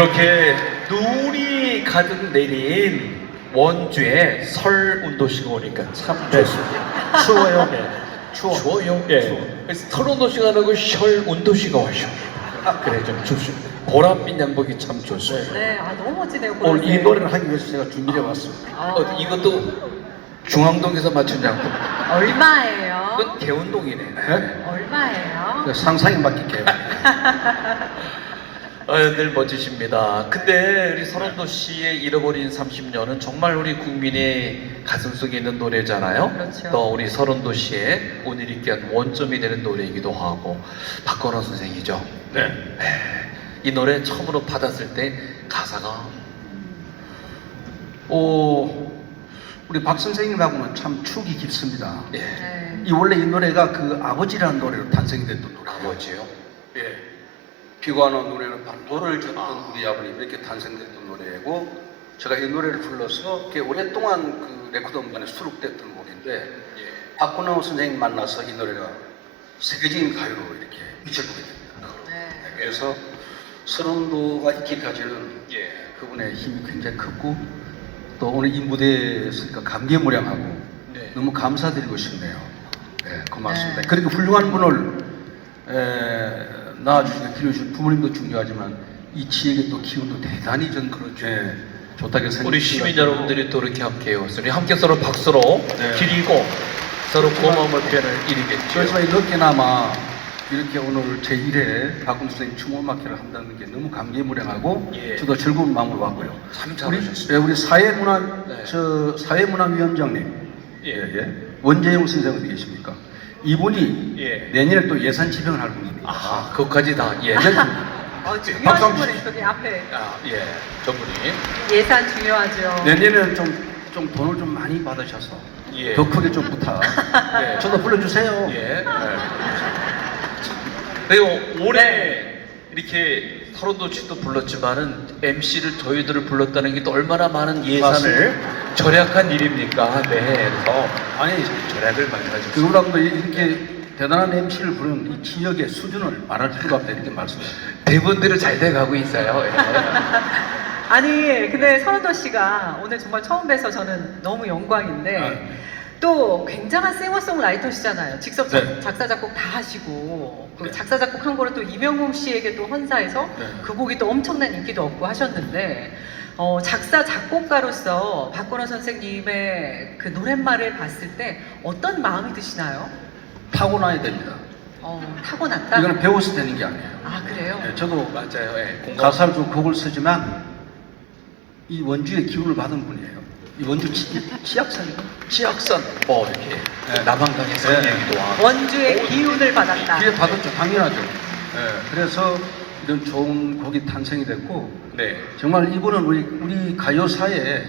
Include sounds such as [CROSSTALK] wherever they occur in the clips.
이렇게 눈이 가득 내린 원주에 설 운도시가 오니까 참 좋습니다. 추워요. 예. 추워. 추워요. 예. 추워. 그래서 설 운도시가 나고 설 운도시가 와십니다. 그래 좀 좋습니다. 보랏빛 양복이 참 좋습니다. 네, 아 너무 멋지네요. 오늘 이. 노래를 하기 위해서 제가 준비해 왔습니다. 아, 어, 이것도 중앙동에서 맞춘 양복. 얼마예요? 이건 대운동이네. 네? 얼마예요? 그 상상에 맡길게요. [LAUGHS] 아, 늘 멋지십니다. 근데 우리 설원도 씨의 잃어버린 30년은 정말 우리 국민의 가슴 속에 있는 노래잖아요. 그렇죠. 또 우리 설원도 씨의 오늘 있게 원점이 되는 노래이기도 하고 박건호 선생이죠. 네. 이 노래 처음으로 받았을 때 가사가 오, 우리 박 선생님하고는 참 추억이 깊습니다. 예, 네. 이 원래 이 노래가 그 아버지라는 노래로 탄생됐던 노래. 아버지요. 오는 노래는 바로 노를 줬던 우리 아버님 이렇게 탄생됐던 노래고 제가 이 노래를 불러서 꽤 오랫동안 그 레코드 음반에 수록됐던 곡인데 예. 박근호 선생님 만나서 이 노래가 세계적인 가요로 이렇게 미쳐보게 됩니다. 네. 그래서 서른도가 있기까지는 예. 그분의 힘이 굉장히 컸고 또 오늘 이 무대에 있으니까 감개무량하고 네. 너무 감사드리고 싶네요. 네, 고맙습니다. 네. 그리고 훌륭한 분을 에, 낳아주시고 기르주신 부모님도 중요하지만 이 지역의 또 기운도 대단히 전 그렇죠. 예, 좋다고 생각합니다. 우리 시민 여러분들이 또 이렇게 함께해요. 우리 함께 서로 박수로 네. 기리고 서로 고마움을 표현을 이루겠죠. 그래서 늦게나마 이렇게 오늘 제 1회 박군 선생님 추모마켓을 한다는 게 너무 감개무량하고 예. 저도 즐거운 마음으로 왔고요. 참 우리, 잘하셨습니다. 예, 우리 사회문화 네. 저 사회문화위원장님 예. 예. 원재용 선생 어디 계십니까? 이분이 예. 내년에 또 예산 지명을 할 분입니다. 아, 그것까지 다 예. 네. 어, 박수 중요하신 한번 분이 저기 앞에 아, 예. 저분이 예산 중요하죠. 내년에는 좀, 좀 돈을 좀 많이 받으셔서 예. 더 크게 좀 부탁. 예. 저도 불러주세요. 예. 네. 그리고 올해 이렇게 씨도 불렀지만은 MC를 저희들을 불렀다는 게 또 얼마나 많은 예산을 절약한 일입니까? 네, 그래서 아니 절약을 많이 하셨습니다. 그거랑도 이렇게 대단한 MC를 부르는 이 진역의 수준을 말할 필요가 없다 이렇게 말씀드립니다. 대본대로 잘 돼가고 있어요. 예. [LAUGHS] 아니, 근데 서른도 씨가 오늘 정말 처음 뵈서 저는 너무 영광인데 아. 또 굉장한 싱어송라이터시잖아요. 직접 작- 네. 작사 작곡 다 하시고 그 네. 작사 작곡한 거를 또 이명웅 씨에게 또 헌사해서 네. 그 곡이 또 엄청난 인기도 얻고 하셨는데 어, 작사 작곡가로서 박건호 선생님의 그 노랫말을 봤을 때 어떤 마음이 드시나요? 타고나야 됩니다. 어, 타고났다. 이거는 배워서 되는 게 아니에요. 아 그래요? 예, 저도 맞아요. 예. 공감. 가사를 좀 곡을 쓰지만 이 원주의 기운을 받은 분이에요. 이 원주 치, 치약산이거 치악산 뭐 이렇게 네. 남한강의 산얘기도 하고 원주의 기운을 받았다. 기회 받았죠. 당연하죠. 예, 그래서 이런 좋은 곡이 탄생이 됐고 네. 정말 이분은 우리 우리 가요사에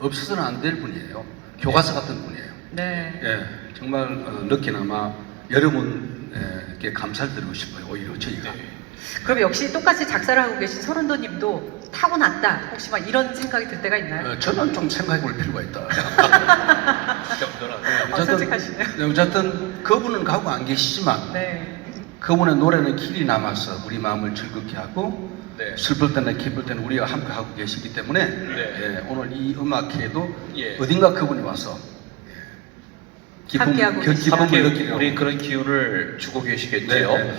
없어서는 안 될 분이에요. 교과서 같은 분이에요. 네. 예, 정말 어, 늦게나마 여러분께 감사를 드리고 싶어요. 오히려 저희가. 그럼 역시 똑같이 작사를 하고 계신 서른도님도 타고났다. 혹시 막 이런 생각이 들 때가 있나요? 어, 저는 좀 생각해 볼 필요가 있다. [LAUGHS] 어, 솔직하시네요. 네, 어쨌든 그분은 가고 안 계시지만 네. 그분의 노래는 길이 남아서 우리 마음을 즐겁게 하고 네. 슬플 때나 기쁠 때는 우리가 함께 하고 계시기 때문에 네. 예, 오늘 이 음악회에도 예. 어딘가 그분이 와서 예, 기쁨, 함께하고 그 계시다. 기쁨을 함께 느끼려고 우리 그런 기운을 주고 계시겠죠. 네, 네.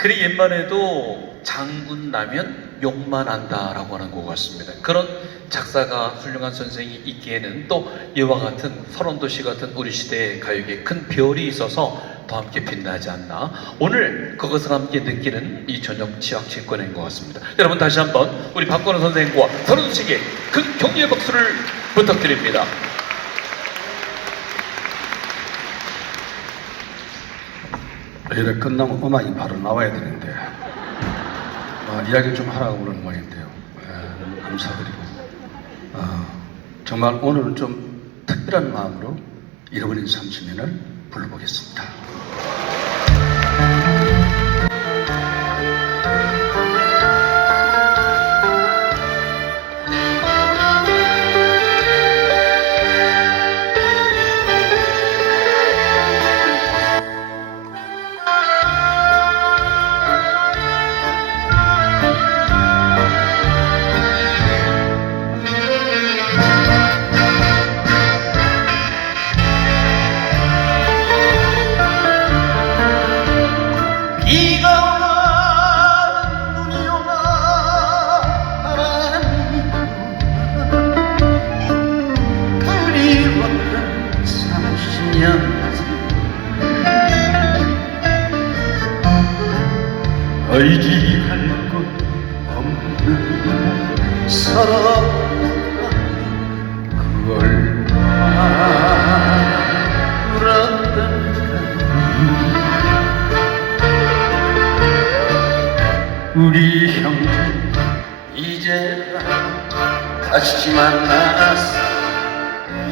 그리 옛말에도 장군 나면 욕만 한다라고 하는 것 같습니다. 그런 작사가 훌륭한 선생이 있기에는 또 이와 같은 서른도 씨 같은 우리 시대의 가요계에 큰 별이 있어서 더 함께 빛나지 않나. 오늘 그것을 함께 느끼는 이 저녁 치약 질권인 것 같습니다. 여러분 다시 한번 우리 박건우 선생과 서른도 씨에게 큰 격려의 박수를 부탁드립니다. 이래 끝나면 음악이 바로 나와야 되는데 어, 이야기 좀 하라고 그러는 모양인데요. 예, 감사드리고 어, 정말 오늘은 좀 특별한 마음으로 잃어버린 30년을 불러보겠습니다.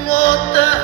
못다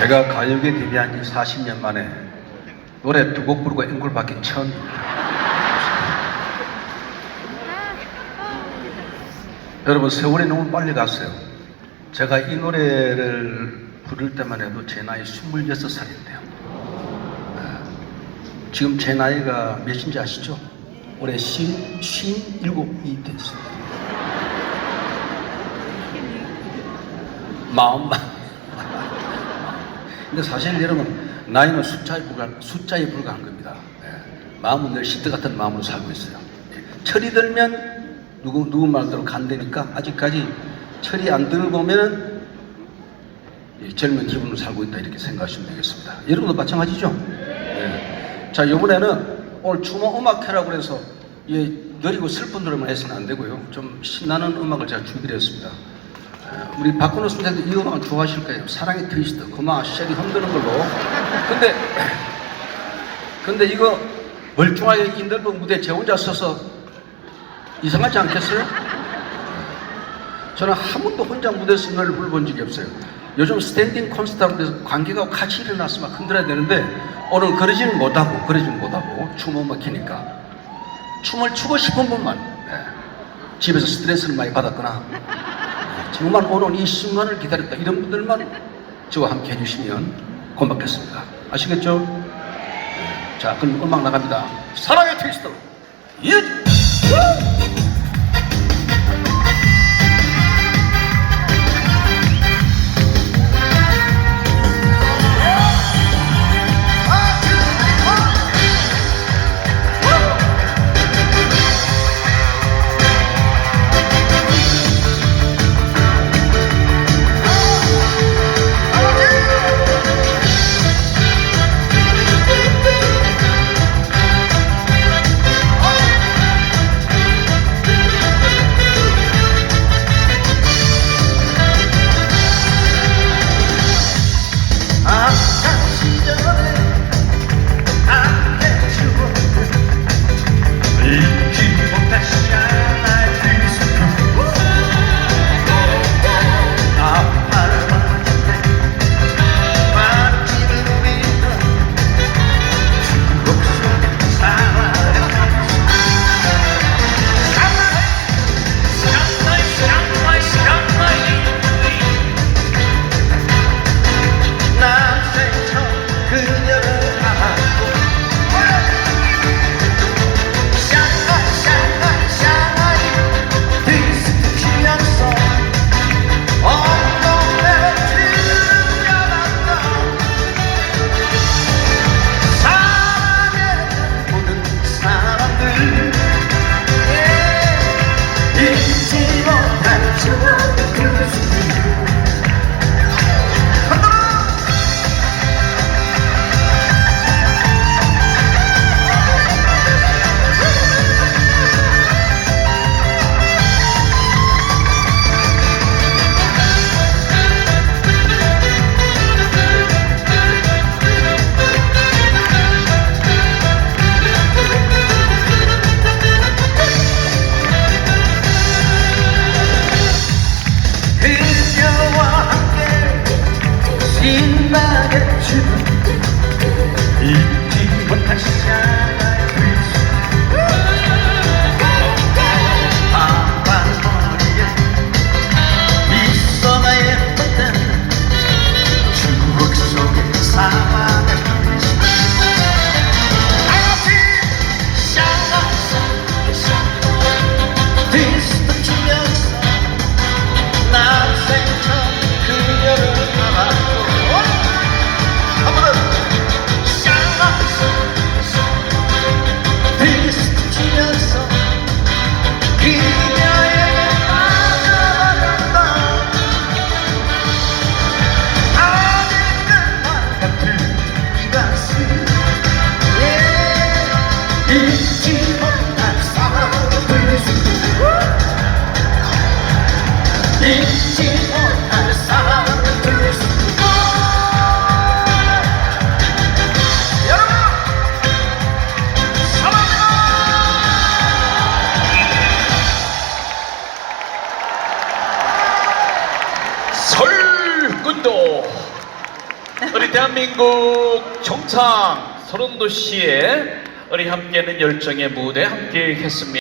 제가 가요계 데뷔한 지 40년 만에 노래 두 곡 부르고 앵콜 받기 처음. 여러분 세월이 너무 빨리 갔어요. 제가 이 노래를 부를 때만 해도 제 나이 26살인데요. 지금 제 나이가 몇인지 아시죠? 올해 50, 57이 됐습니다. 마음만. 근데 사실 여러분, 나이는 숫자에, 불과, 숫자에 불과한 겁니다. 예. 마음은 늘 시트 같은 마음으로 살고 있어요. 예. 철이 들면 누구, 누구 말대로 간다니까 아직까지 철이 안 들어보면은 이 젊은 기분으로 살고 있다 이렇게 생각하시면 되겠습니다. 여러분도 마찬가지죠? 예. 자, 이번에는 오늘 추모 음악회라고 그래서 예, 느리고 슬픈 노래만 해서는 안 되고요. 좀 신나는 음악을 제가 준비했습니다. 예, 우리 박근호 선생도 이 음악을 좋아하실 거예요. 사랑의 트위스트, 고마, 쉐리 흔드는 걸로. 근데, [CLEARS THROAT] 근데 이거 멀쩡하게 이 넓은 무대 제 혼자 서서 이상하지 않겠어요? 저는 한 번도 혼자 무대에서 노래를 불러본 적이 없어요. 요즘 스탠딩 콘서트라고 해서 관객하고 같이 막 흔들어야 되는데 오늘 그러지는 못하고 그러지는 못하고 춤을 막히니까 춤을 추고 싶은 분만 네. 집에서 스트레스를 많이 받았거나 네. 정말 오늘 이 순간을 기다렸다 이런 분들만 저와 함께 해주시면 고맙겠습니다. 아시겠죠? 네. 자 그럼 음악 나갑니다. 사랑의 트위스트 예! 서른도 씨의 우리 함께하는 열정의 무대 함께 했습니다.